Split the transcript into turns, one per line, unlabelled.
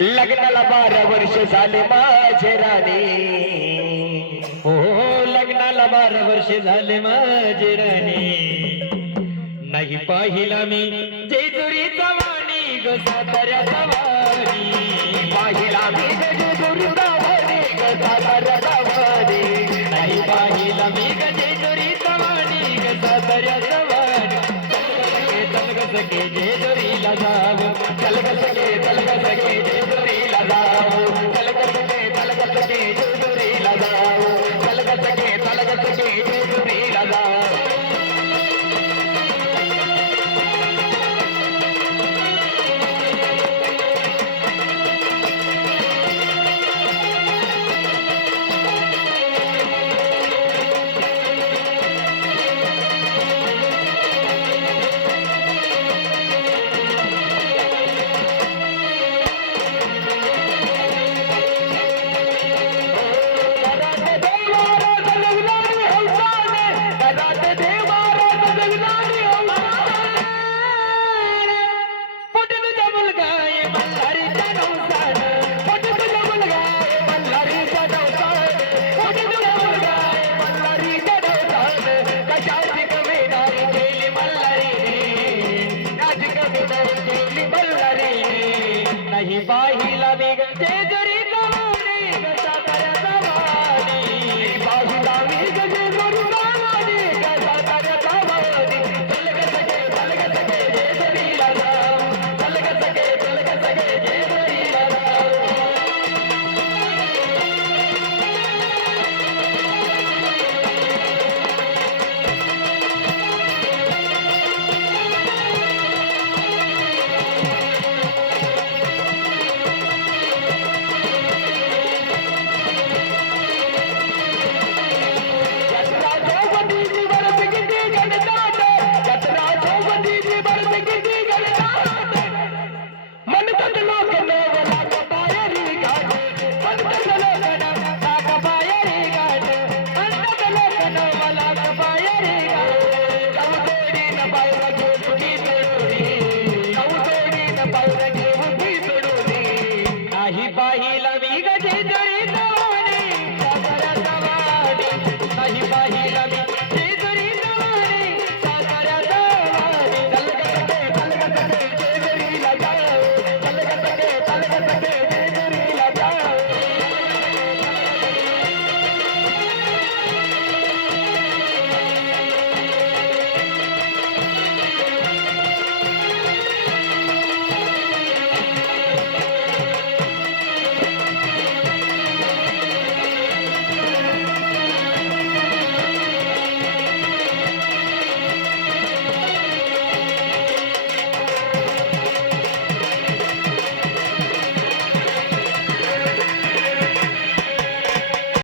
लग्नाला बारा वर्ष झाले माझे राणी. हो लग्नाला बारा वर्ष झाले माझे राणी. नाही पाहिला मी जेजुरीचा वाणी ग साताऱ्याचा वाणी. पाहिला मी ग जेजुरीचा वाणी ग साताऱ्याचा वाणी नाही पाहिला मी गजे जेजुरीचा वाणी गजा साताऱ्याचा वाणी चलग जे जेजुरीला जाव. चलग सके चलग सके जेजुरीला जाव. तलग नाही पाहिला वेग जेजुरी